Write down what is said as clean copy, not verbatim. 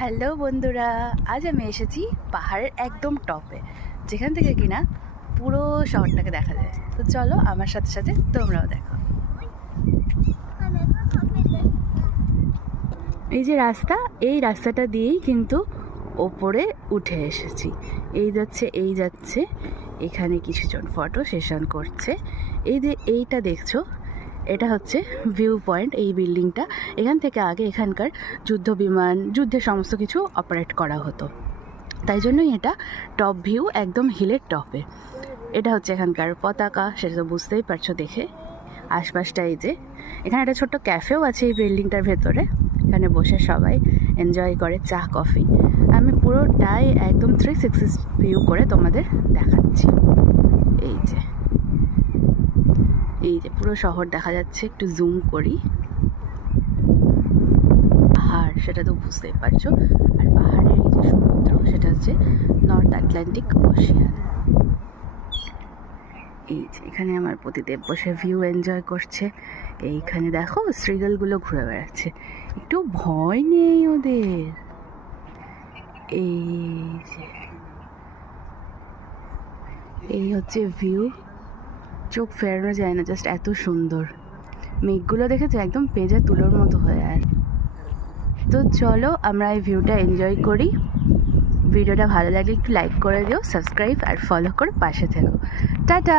Hello বন্ধুরা, আজ আমি এসেছি পাহাড়ের একদম টপে, যেখান থেকে কিনা পুরো শহরটাকে দেখা যায়। তো চলো আমার সাথে সাথে তোমরাও দেখো। এই যে রাস্তা, এই রাস্তাটা দিয়েই কিন্তু ওপরে উঠে এসেছি। এই যাচ্ছে এই যাচ্ছে, এখানে কিছুজন ফটো সেশন করছে। এই যে এইটা দেখছো, এটা হচ্ছে ভিউ পয়েন্ট। এই বিল্ডিংটা, এখান থেকে আগে এখানকার যুদ্ধ বিমান, যুদ্ধের সমস্ত কিছু অপারেট করা হতো, তাই জন্যই এটা টপ ভিউ, একদম হিলের টপে। এটা হচ্ছে এখানকার পতাকা, সেটা তো বুঝতেই পারছো দেখে। আশপাশটা এই যে, এখানে একটা ছোট্ট ক্যাফেও আছে এই বিল্ডিংটার ভেতরে, এখানে বসে সবাই এনজয় করে চা কফি। আমি পুরোটাই একদম 360 ভিউ করে তোমাদের দেখাচ্ছি। এই যে এই যে পুরো শহর দেখা যাচ্ছে, একটু জুম করি। পাহাড় সেটা তো বুঝতেই পারছো, আর পাহাড়ের এই যে সমুদ্র, সেটা হচ্ছে নর্থ আটলান্টিক ওশিয়ান। এই যে এখানে আমার পতিদেব বসে ভিউ এনজয় করছে। এইখানে দেখো শ্রীগলগুলো ঘুরে বেড়াচ্ছে, একটু ভয় নেই ওদের। এই যে এই হচ্ছে ভিউ, চোখ ফেরানো যায় না, জাস্ট এত সুন্দর। মেঘগুলো দেখেছো, একদম পেঁজা তুলোর মতো হয়ে। আর তো চলো আমরা এই ভিউটা এনজয় করি। ভিডিওটা ভালো লাগলে একটু লাইক করে দিও, সাবস্ক্রাইব আর ফলো করে পাশে থেকো। টাটা।